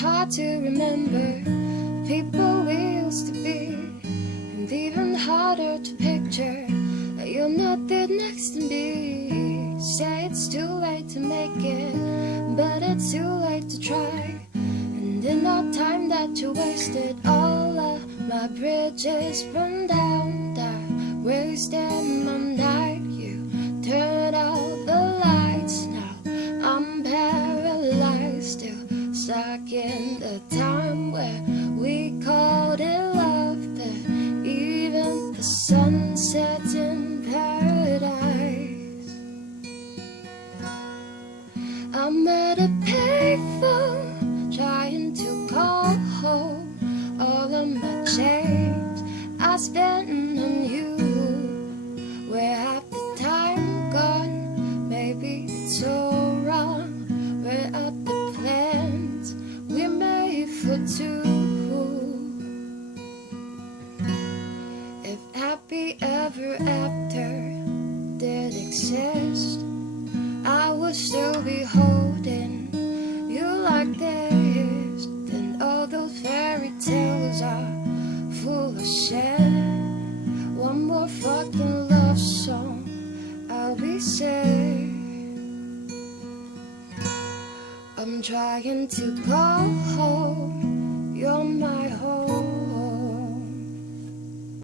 hard to remember people we used to be, and even harder to picture that you're not there next to me. Say it's too late to make it, but it's too late to try. And in all time that you wasted, all of my bridges run down, that wasted my night. You turned out the lights, now I'm paralyzed, still stuck in the time where we called it love. But even the sun sets in paradise. I'm at a payphone trying to call home. All of my change I spent on you. Where half the time gone? Maybe it's so wrong. Where are the plans we made for two? If happy ever after did exist, I would still be holding you like this. Then all those fairy tales are full of shit. One more fucking love song, I'll be safe. I'm trying to go home, you're my home.